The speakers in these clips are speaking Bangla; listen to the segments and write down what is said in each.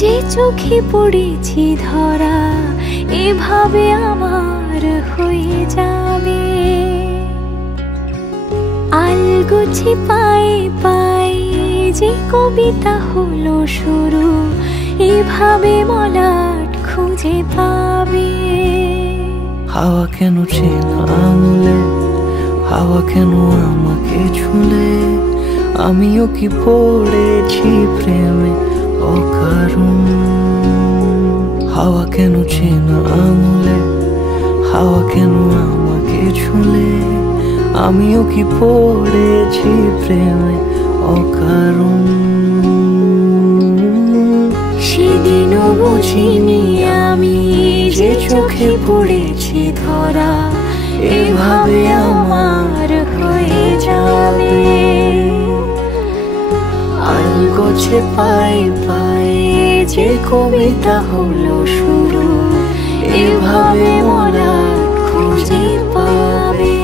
যে চোখে পড়েছি ধরা এভাবে আমার হয়ে যাবে। আলগোছে পায়ে পায়ে যে কবিতা হলো শুরু এভাবে মলাট খুঁজে পাবে। হাওয়া কেন চেনা আঙুলে, হাওয়া কেন আমাকে ছুলে, আমিও কি পড়েছি প্রেমে অকারণ। হাওয়া কেন চেনা আঙুলে, হাওয়া কেন আমাকে ছুলে, আমিও কি পড়েছি প্রেমে অকারণ। সেদিনও বুঝিনি আমি যে চোখে পড়েছি ধরা এভাবে আমার হয়ে যাবে। আলগোছে পায়ে পায়ে যে কবিতা হলো শুরু এভাবে মলাট খুঁজে পাবে।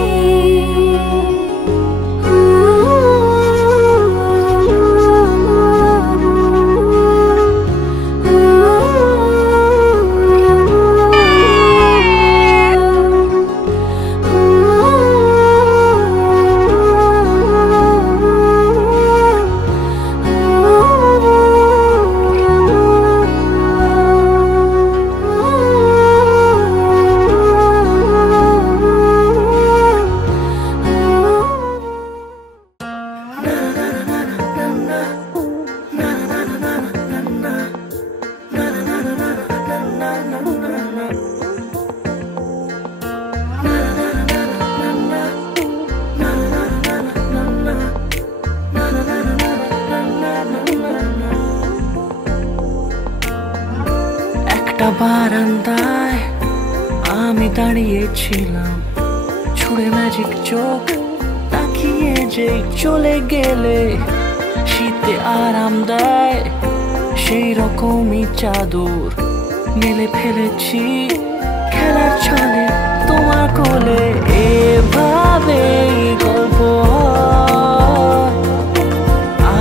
একটা বারান্দায় আমি দাঁড়িয়েছিলাম, ছুঁড়ে ম্যাজিক চোখ তাকিয়ে যে চলে গেলে শীতে আরাম দেয় সেই রকমই চাদর মেলে ফেলেছি খেলার ছলে তোমার কোলে। এভাবে গল্প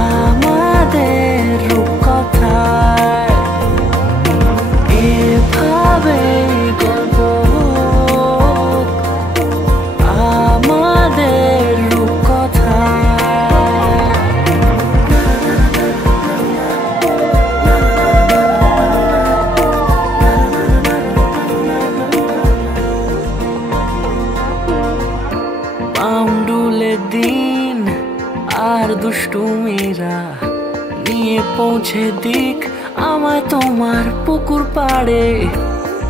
আমাদের রূপকথায়, এভাবে গল্প আমাদের রূপকথায়। পাউন্ডুলে দিন আর দুষ্টুমিরা নিয়ে পৌঁছে দিক আমায় তোমার পুকুর পাড়ে।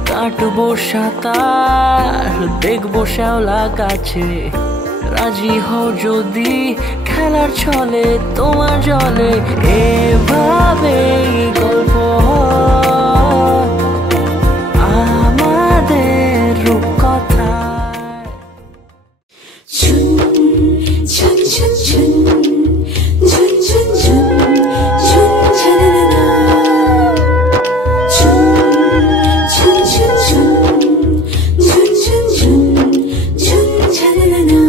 কাটবো সাঁতার দেখবো শ্যাওলা গাছে, রাজি হও যদি খেলার ছলে তোমার জলে। এভাবে গল্প আমাদের রূপকথায়। ঝুন ঝুন ঝুন ঝুন ঝুন ঝুন ঝুন ঝানানা ঝুন ঝুন ঝুন ঝুন ঝুন ঝুন ঝুন ঝুন ঝানানা।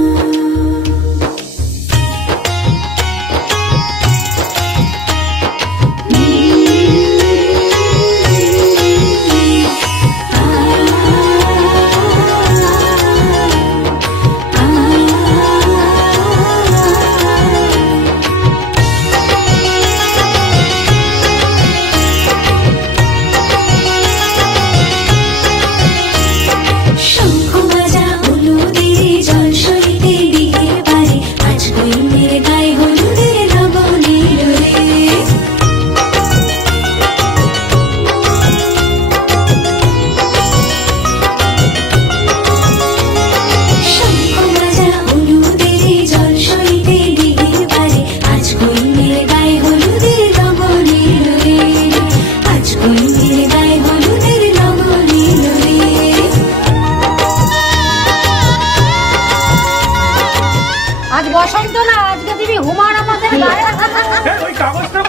আজ বসন্ত না, আজকে তুমি হুমায়ুন আমাদের ওই কাগজটা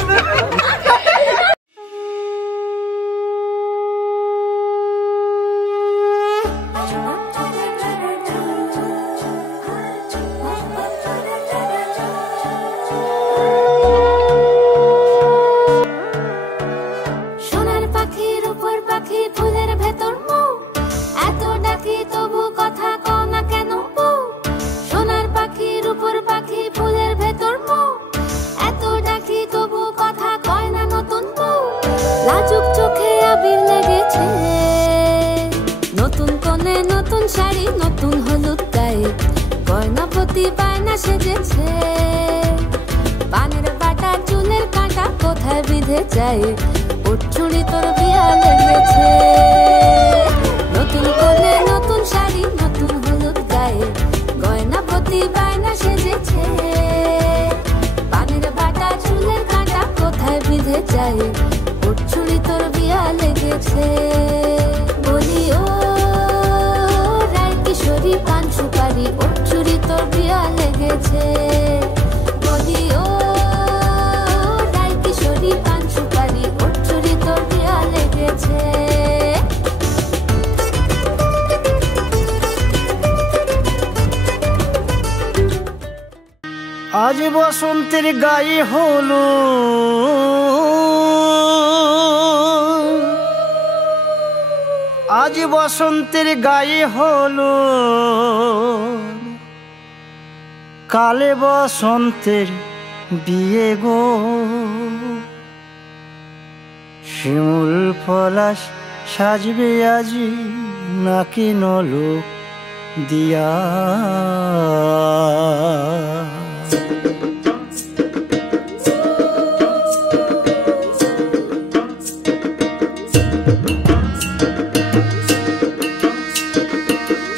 শোনো শাড়ি নতুন হলুদ গায়ে গয়নাপতি বায়না সেজেছে পানের বাটা চুলের কাঁটা কোথায় বিঁধে যায় ওর চুড়ি তোর বিয়া লেগেছে নতুন কোণে নতুন শাড়ি নতুন হলুদ গায়ে গয়নাপতি বায়না সেজেছে পানের বাটা চুলের কাঁটা কোথায় বিঁধে যায় ওর চুড়ি তোর বিয়া লেগেছে বলি ও রায় কিশোরী পান সুপারি ওর চুড়ি তোর বিয়া লেগেছে বলি ও রায় কিশোরী পান সুপারি ওর চুড়ি তোর বিয়া লেগেছে আজ বসন্তের গায়ে হলো আজ বসন্তের গায়ে হলো কালে বসন্তের বিয়ে গো শিমুল পলাশ সাজবে আজি নাকি নলোক দিয়া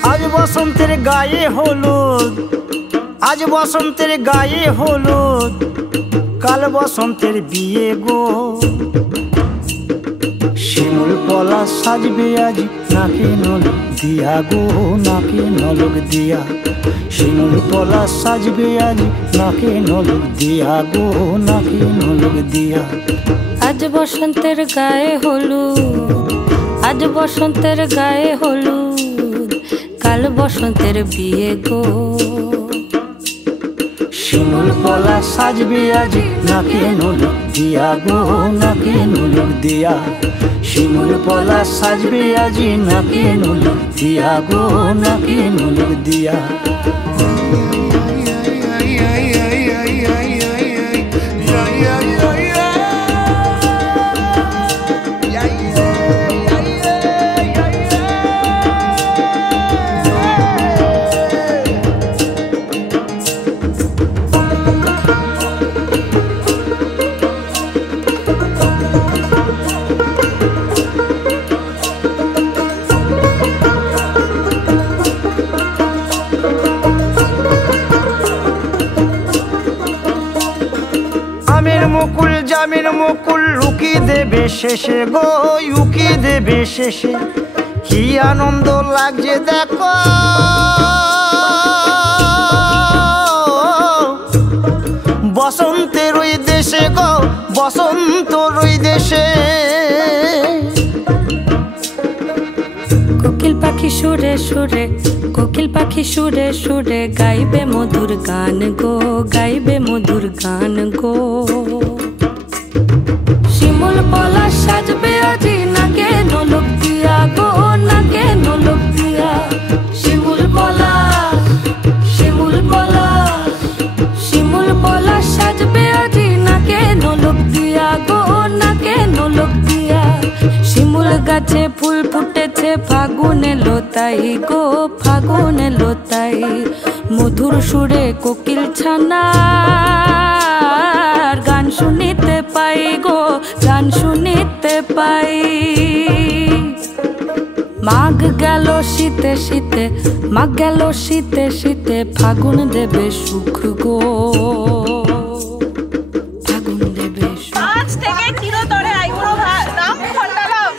আজ বসন্তের গায়ে হলুদ আজ বসন্তের গায়ে হলুদ কাল বসন্তের বিয়ে গো শিমুল পলাশ সাজবে আজ নাকি নলক দিয়া গো নাকি নলক দিয়া শিমুল পলাশ সাজবে আজ নাকি নলক দিয়া গো নাকি নলক দিয়া আজ বসন্তের গায়ে হলুদ আজ বসন্তের গায়ে হলুদ কাল বসন্তের বিয়ে গো শিমুল পলাশ সাজবে আজ নাকি নলক দিয়া গো নাকি নলক দিয়া শিমুল পলাশ সাজবে আজ নাকি নলক দিয়া গো নাকি নলক দিয়া মুকুল জামিন মুকুল লুকি দেবে শেষে গো উকি দেবে শেষে কি আনন্দ লাগছে দেখো বসন্তের ওই দেশে গো বসন্তর ওই দেশে কোকিল পাখি সুরে সুরে কোকিল পাখি সুরে সুরে গাইবে মধুর গান গো গাইবে মধুর গান গো শিমুল পলাশ সাজবে আজি নাকে নলক দিয়া গো নাকে নলক দিয়া শিমুল পলাশ শিমুল পলাশ শিমুল পলাশ সাজবে আজি নাকে নলক দিয়া গো নাকে নলক দিয়া শিমুল গাছে ফুল ফুটেছে ফাগুনে লোতাই গো ফাগুনে লোতাই মধুর সুরে কোকিল ছানার গান শুনিতে পাই গো গান শুনিতে পাই মাঘ গেল শীতে শীতে মাঘ গেল শীতে শীতে ফাগুন দেবে সুখ গো ফাগুন দেবে সুখ আজ থেকে চিরতরে আইবুড়ো নাম খন্ডালাম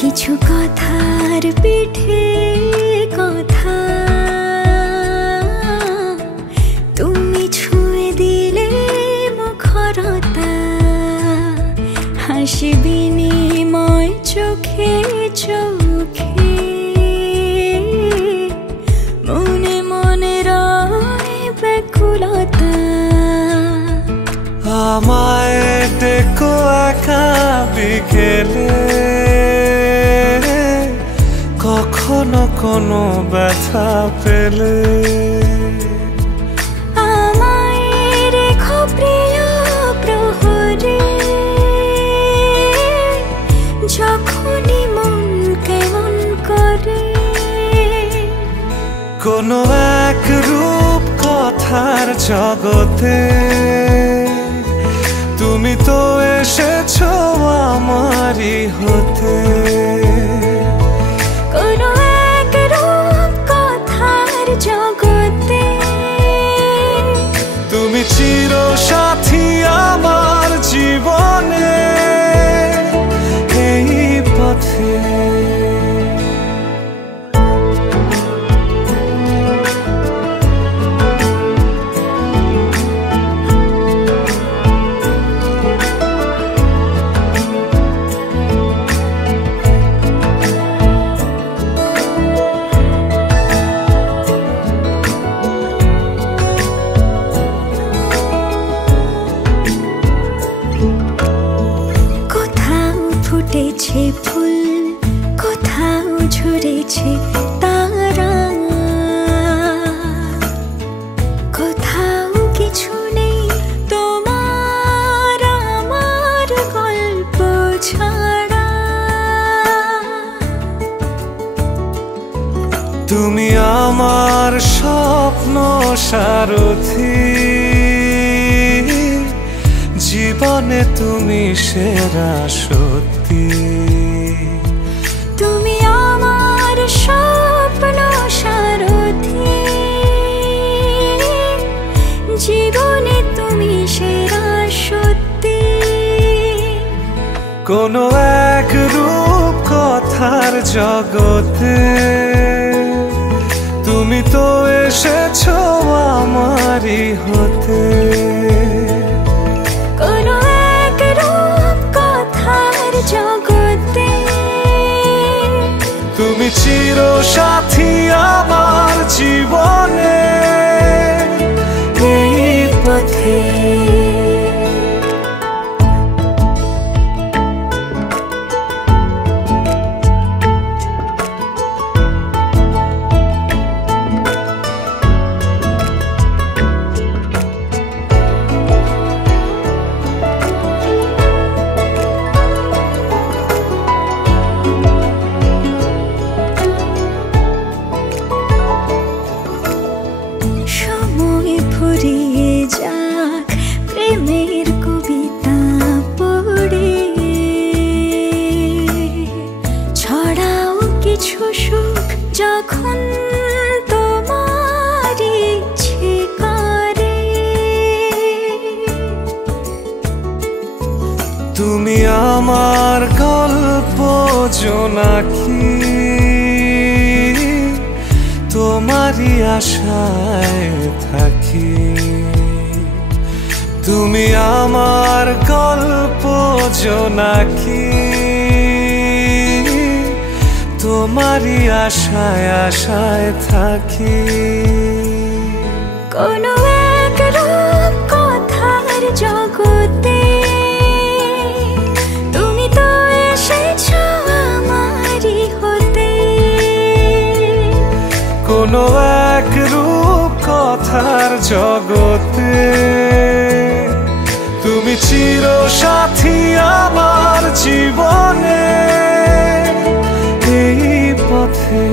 কিছু কথার পিঠে কথা তুমি ছুঁয়ে দিলে মুখরতা হাসি বিনিময় চোখে চোখে মনে মনে রয় ব্যাকুলতা বিকেলে কখনো কোনো ব্যথা পেলে আমায় রেখো প্রিয় প্রহরে, যখনই মন কেমন করে। কোনো এক রূপ কথার জগতে তুমি তো এসেছো আমারই হতে। কোনো এক রূপ কথার জগতে তুমি চিরসাথী আমার জীবনে এই পথে। ফুটেছে ফুল, কোথাও ঝরেছে তারা, কোথাও কিছু নেই তোমার আমার গল্প ছাড়া। তুমি আমার স্বপ্ন সারথি, জীবনে তুমি সেরা সত্যি। তুমি আমার স্বপ্ন সারথি, জীবনে তুমি সেরা সত্যি। কোনো এক রূপ কথার জগতে তুমি তো এসেছো আমারই হতে। কোনো এক রূপ কথার জগতে তুমি চিরসাথী আমার জীবনে এই পথে। সময় ফুরিয়ে যাক প্রেমের কবিতা পড়ে, ছড়াও কিছু সুখ যখন তোমার ইচ্ছে করে। তুমি আমার গল্প জোনাকি, তোমারই আশায় থাকি। তুমি আমার গল্প জোনাকি, তোমারই আশায় আশায় থাকি। কোনো এক রূপ কথার জগতে তুমি তো এসেছো আমারই হতে। কোনো এক রূপ কথার জগতে তুমি চিরসাথী আমার জীবনে এই পথে।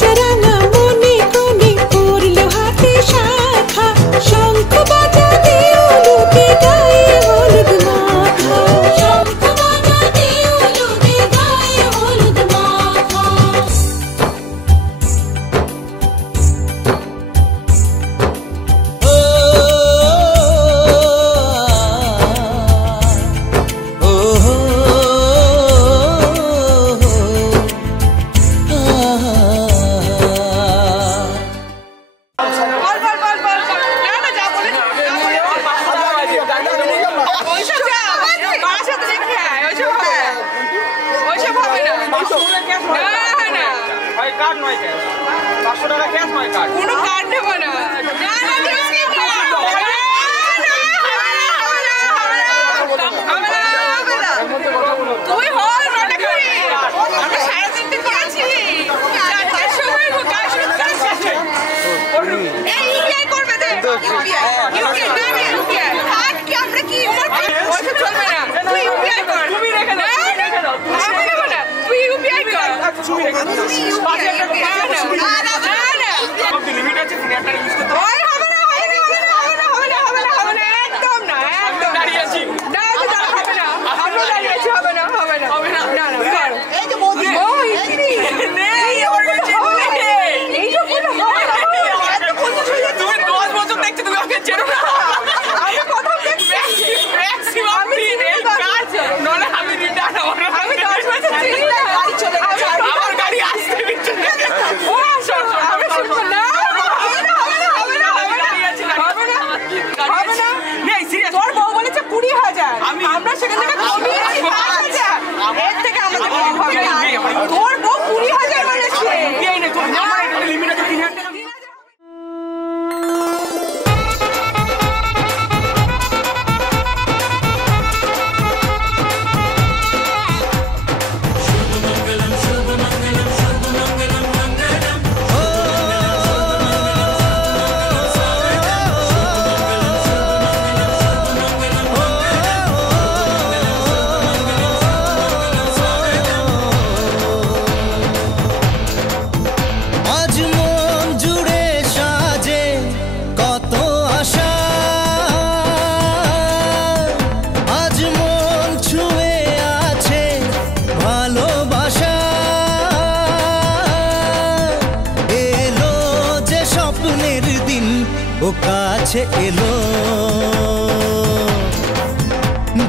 চরণ কোনো কার্ড নেবো না। তুই হল নটা করি আমরা সাড়ে তিনটে তো আছি, চারটার সময় ইউপিআই করবে দে, ইউপিআই থাক কি আমরা কি ওইসব চলবে না, তুই ইউপিআই কর, তুমি রেখে দাও, আমি নেবো না, তুই ইউপিআই কর, তুমি রেখে দাও, লিমিট আছে সিনিয়রটা ইউজ করতে হয়, হবে না একদম না, একদম দাঁড়িয়ে আছি না, হবে না, আমরা দাঁড়িয়ে আছি, হবে না না এই যে বৌদি নেই আমার কাছে এই যে কোনো তুমি 10 বছর দেখছো, তুমি আমাকে চেনো না, আমি কথা দেখছি ম্যাক্সিমাম দিন এই কাজ নলে আমি রিটার্ন আমি 10 বছর চিনি না, গাড়ি চলে গেছে, আমার গাড়ি আসছে ও আমি শুনবো না, হবে না নেই সিরিয়াস, তোর বউ বলেছে 20,000, আমরা সেখান থেকে কমিয়েছি 5,000, এর থেকে আমাদের কম হবে না, তোর বউ 20,000 বলেছে, এই নে তোর আমার একটা লিমিট আছে 3,000 টাকা। কাছে এলো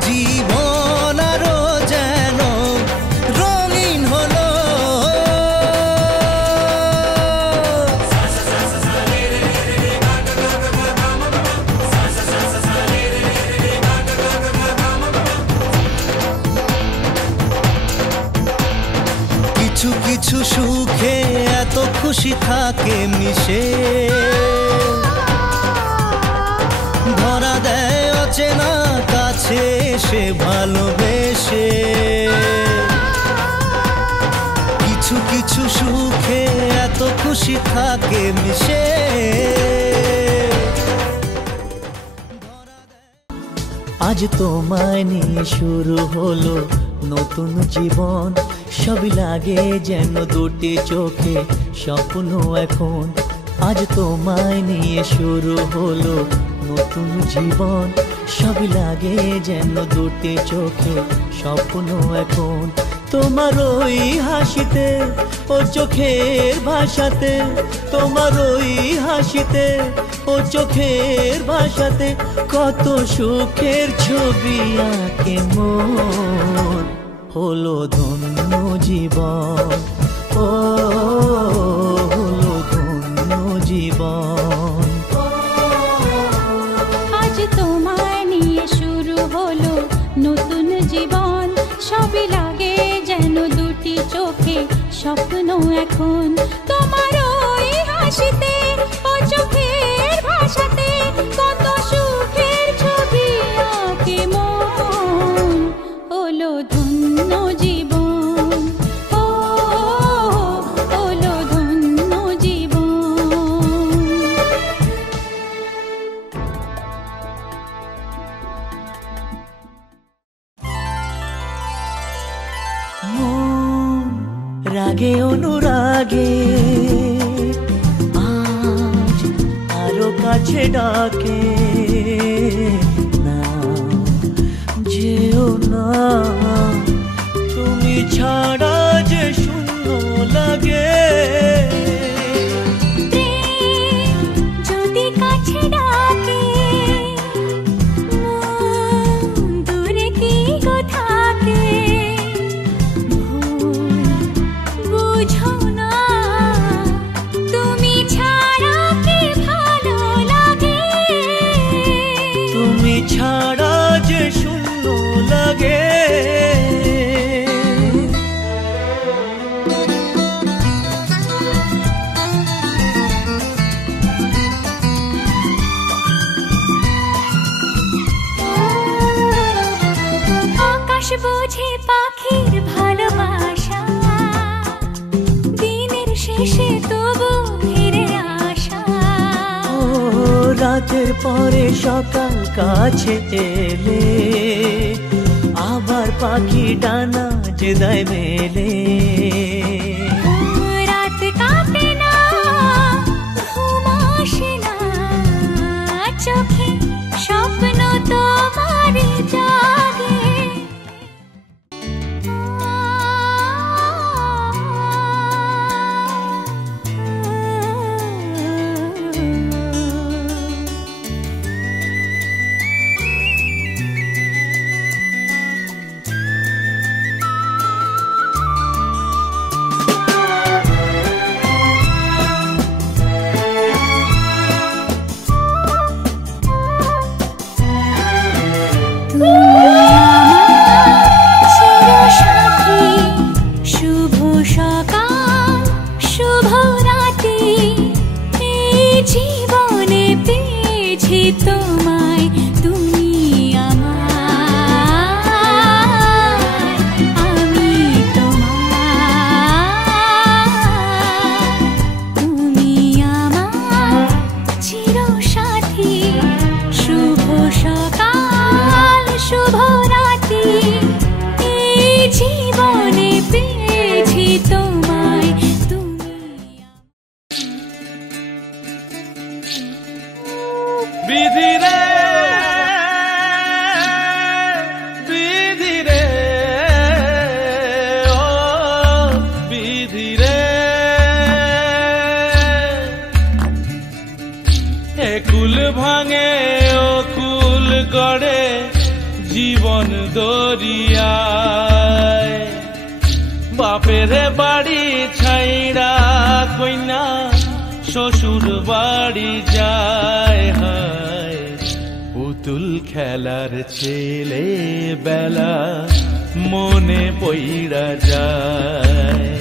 জীবন আরো যেন রঙিন হলো, কিছু কিছু সুখে এত খুশি থাকে মিশে, ধরা দেয় অচেনা কাছে সে ভালোবেসে, কিছু কিছু সুখে এত খুশি থাকে মিশে। আজ তোমায় নিয়ে শুরু হলো নতুন জীবন, সবই লাগে যেন দুটি চোখে স্বপ্ন এখন। আজ তোমায় নিয়ে শুরু হলো নতুন জীবন, সবই লাগে যেন দুটি চোখে স্বপ্ন এখন। তোমার ওই হাসিতে ও চোখের ভাষাতে, তোমার ওই হাসিতে ও চোখের ভাষাতে কত সুখের ছবি আঁকে মন, হলো ধন্য জীবন, ও হলো ধন্য জীবন। আজ তোমায় নিয়ে শুরু হলো নতুন জীবন, সবই লাগে যেন দুটি চোখে স্বপ্ন এখন। তোমার ওই হাসিতে ও চোখের ভাষাতে কত সুখের ছবি আঁকে মন, হলো ধন্য জীবন, ও হলো ধন্য জীবন। মন রাগে অনুরাগে আজ আরো কাছে ডাকে, না যেও না তুমি ছাড়া যে শূন্য লাগে। যদি কাছে ডাকে মন দূরে কি গো থাকে, বুঝো না তুমি ছাড়া কি ভালো লাগে। তবু ফিরে আসা। ও রাতের পরে সকাল কাছে এলে আবার পাখি ডানা যে দেয় মেলে। রাত কাটে না, ঘুম আসে না, চোখে স্বপ্ন তোমারই জাগে। কুল ভাঙে ও কুল গড়ে জীবন দরিয়ায়। বাপের বাড়ি ছাইড়া কইনা শ্বশুর বাড়ি যায়। হায় পুতুল খেলার ছেলে বেলা মনে পইড়া যায়।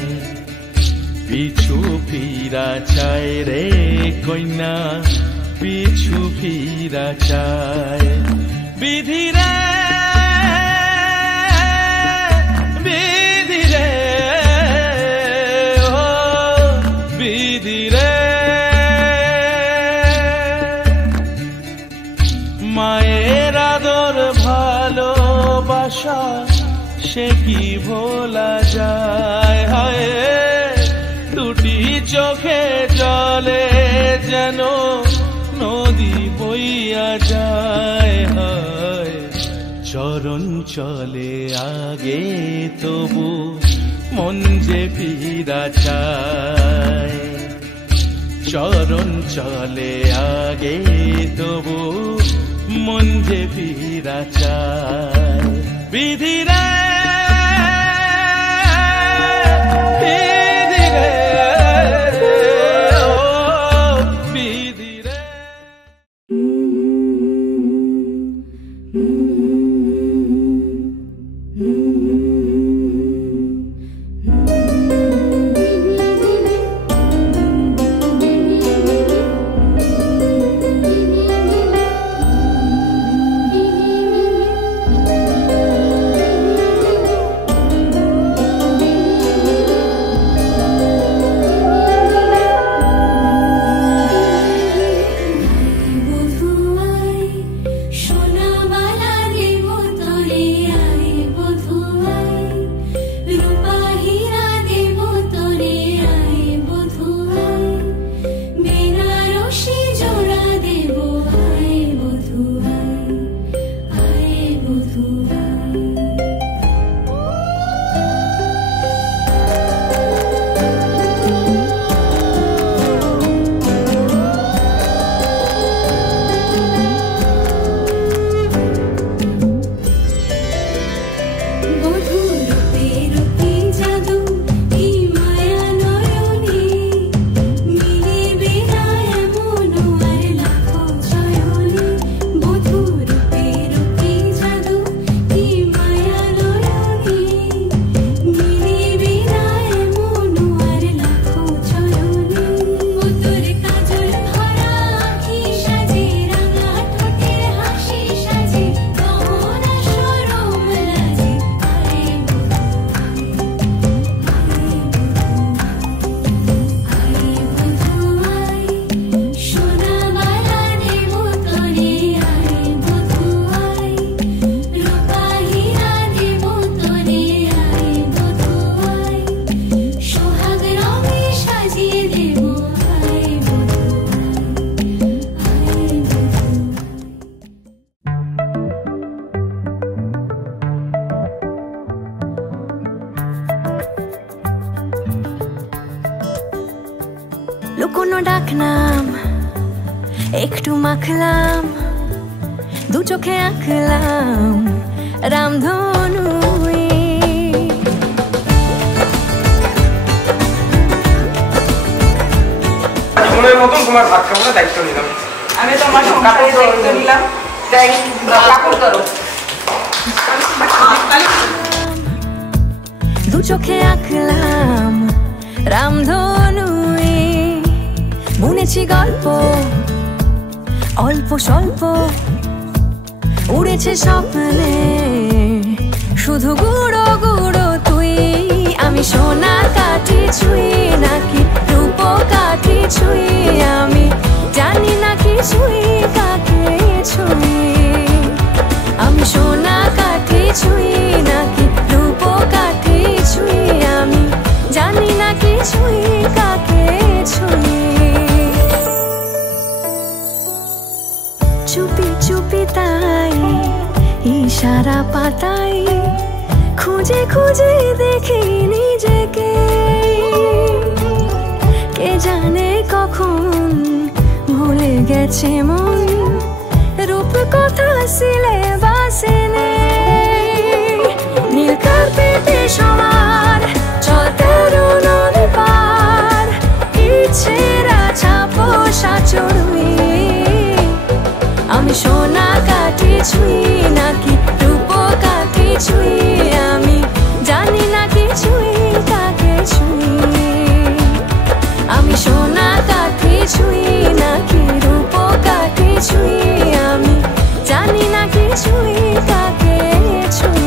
পিছু ফিরা চায় রে কইনা, পিছু ফিরা চায়। বিধি রে বিধি রে ও বিধি রে, মায়ের আদর ভালোবাসা সে কি ভোলা যায়। হায় দুটি চোখে জলে যেন নদী বইয়া যায়। হায় চরণ চলে আগে তবু মন যে ফিরা চায়। চরণ চলে আগে তবু মন যে ফিরা চায়। বিধি রে বিধি রে ও বিধি রে। ডাকনাম একটু মাখলাম দু চোখে আঁকলাম রামধনু জীবনের মতন তোমার ভাত খাওয়ার দায়িত্ব নিলাম আমি তোমার সংসারের দায়িত্ব নিলাম কাপড় ধরো দু চোখে আঁকলাম রামধনু বুনেছি গল্প অল্প স্বল্প উড়েছে স্বপ্নে শুধু গুঁড়ো গুঁড়ো তুই আমি সোনা কাঠি ছুঁই নাকি রূপ কাঠি ছুঁই আমি জানি না কি ছুঁই কাকে ছুঁই আমি সোনা কাঠি ছুঁই নাকি রূপ কাঠি ছুঁই আমি জানি না কি ছুঁই কাকে ছুঁই চুপি চুপি তাই ইশারা পাতাই খুঁজে খুঁজে দেখি নিজেকে কে জানে কখন ভুলে গেছে মন রূপ কথা সিলেবাসে নীল কার্পেটে সবার চলতে নদী পার ইচ্ছেরা ছাপোষা চড়ুই আমি সোনা কাঠি ছুঁই নাকি রূপ কাঠি ছুঁই আমি জানি না কি ছুঁই কাকে ছুঁই আমি সোনা কাঠি ছুঁই নাকি রূপ কাঠি ছুঁই আমি জানি না কি ছুঁই কাকে ছুঁই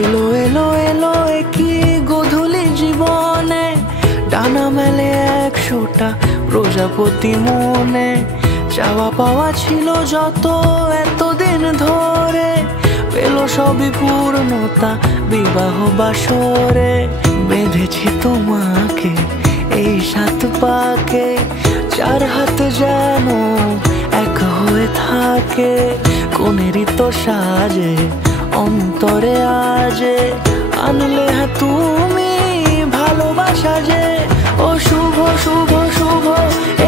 এলো এলো এলো কি গোধূলি জীবনে ডানা মেলে 100টা প্রজাপতি মনে চাওয়া পাওয়া ছিল যত এতদিন ধরে পেল সবই পূর্ণতা বিবাহ বাসরে বেঁধেছি তোমাকে এই 7 পাকে 4 হাত যেন এক হয়ে থাকে কোনেরই তো সাজে অন্তরে আজে আনলে তুমি ভালোবাসা যে ও শুভ শুভ শুভ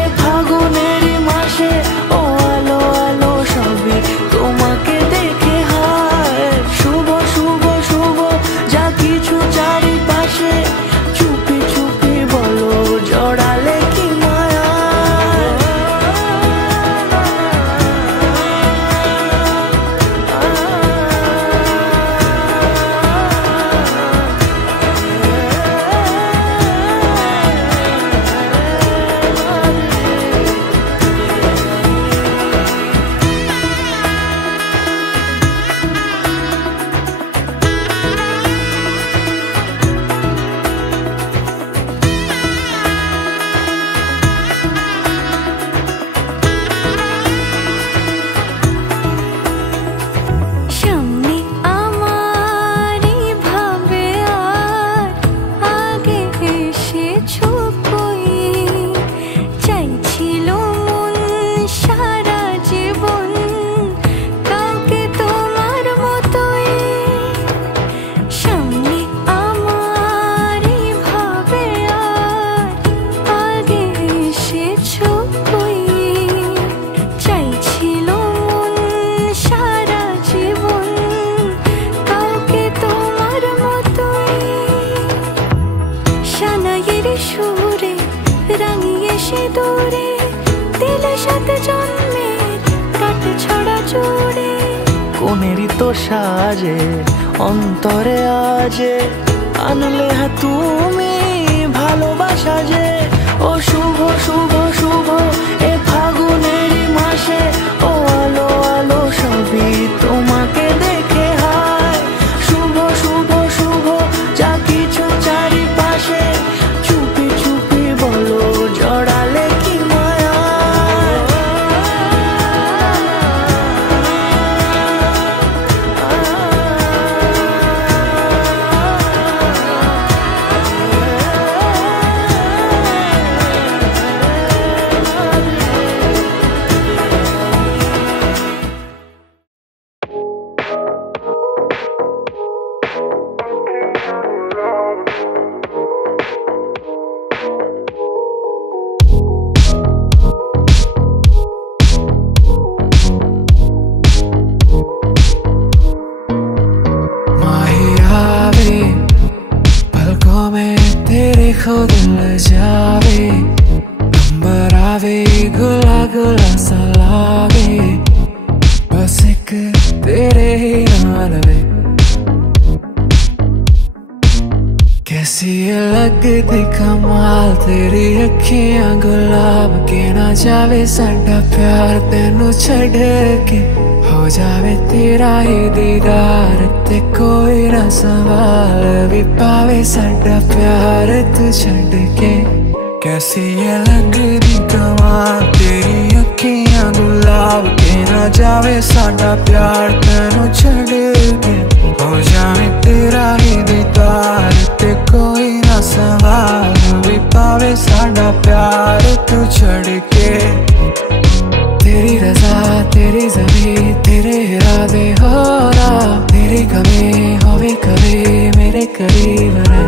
এ ফাগুনেরই মাসে ও আলো আলো সবই তোমাকে দেখে হায় শুভ শুভ শুভ যা কিছু চারিপাশে চুপি চুপি বলো জড়ালে কি মায়া মনেরই তো সাজে অন্তরে আজে আনলে হ্যাঁ তুমি ভালোবাসা যে ও শুভ শুভ শুভ এ ফাগুনেরই মাসে ও আলো আলো সবই তোমাকে দেখে হায় শুভ শুভ শুভ যা কিছু চারিপাশে চুপি চুপি বলো জড়ালে কি মায়া खुद ल जावे नंबर आवे गुला गुला सा लागे बस एक तेरे ही नाल वे कैसी लगदी कमाल तेरी अखियां गुलाब के ना जावे साडा प्यार तेनू छड़ के हो जावे तेरा ही दीदार ते कोई ना सवाल भी पावे साडा प्यार तू छड़ के कैसी ये लगदी कमाल तेरी अखियां गुलाब के ना जावे साडा प्यार तेनू छड़ के हो जावे तेरा ही दीदार ते कोई ना सवाल भी पावे साडा प्यार तू छड़ के तेरी रजा तेरी ज़मीं तेरे इरादे हो रहा तेरी कमी होवे कभी मेरे करीब रहे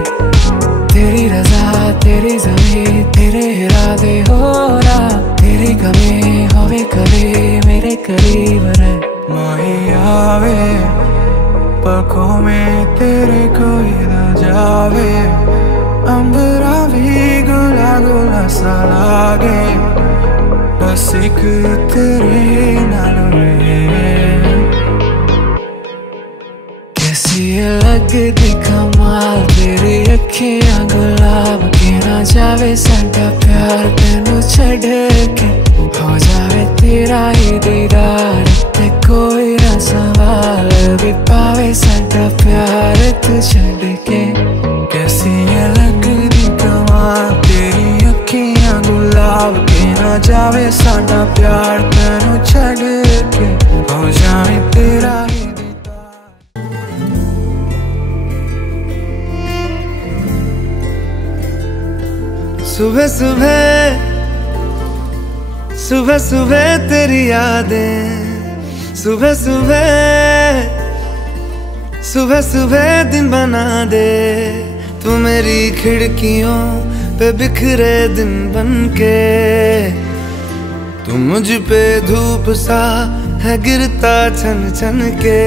तेरी रजा तेरी ज़मीं तेरे इरादे हो रहा तेरी कमी होवे कभी मेरे करीब रहे माही आवे पलकों में तेरे कोई ना जावे अंबरा भी गुला गुला सा लागे बस एक तेरे नाल कैसी लगदी कमाल तेरी अखियां गुलाब के ना जावे साडा प्यार तेनू छड़ के हो जावे तेरा ही दीदार ते कोई ना सवाल भी पावे साडा प्यार तू छड़ के कैसी लगदी कमाल तेरी अखियां गुलाब के ना जावे साडा प्यार तेनू छड़ के हो जावे तेरा ही सुबह सुबह सुबह सुबह तेरी यादें सुबह सुबह सुबह सुबह दिन बना दे तू मेरी खिड़कियों पे बिखरे दिन बनके तू मुझ पे धूप सा है गिरता छन छन के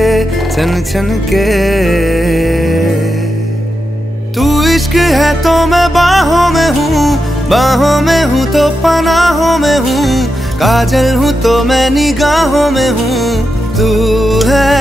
तू इश्क है तो मैं बाहों में हूँ तो पनाहों में हूँ काजल हूँ तो मैं निगाहों में हूँ तू है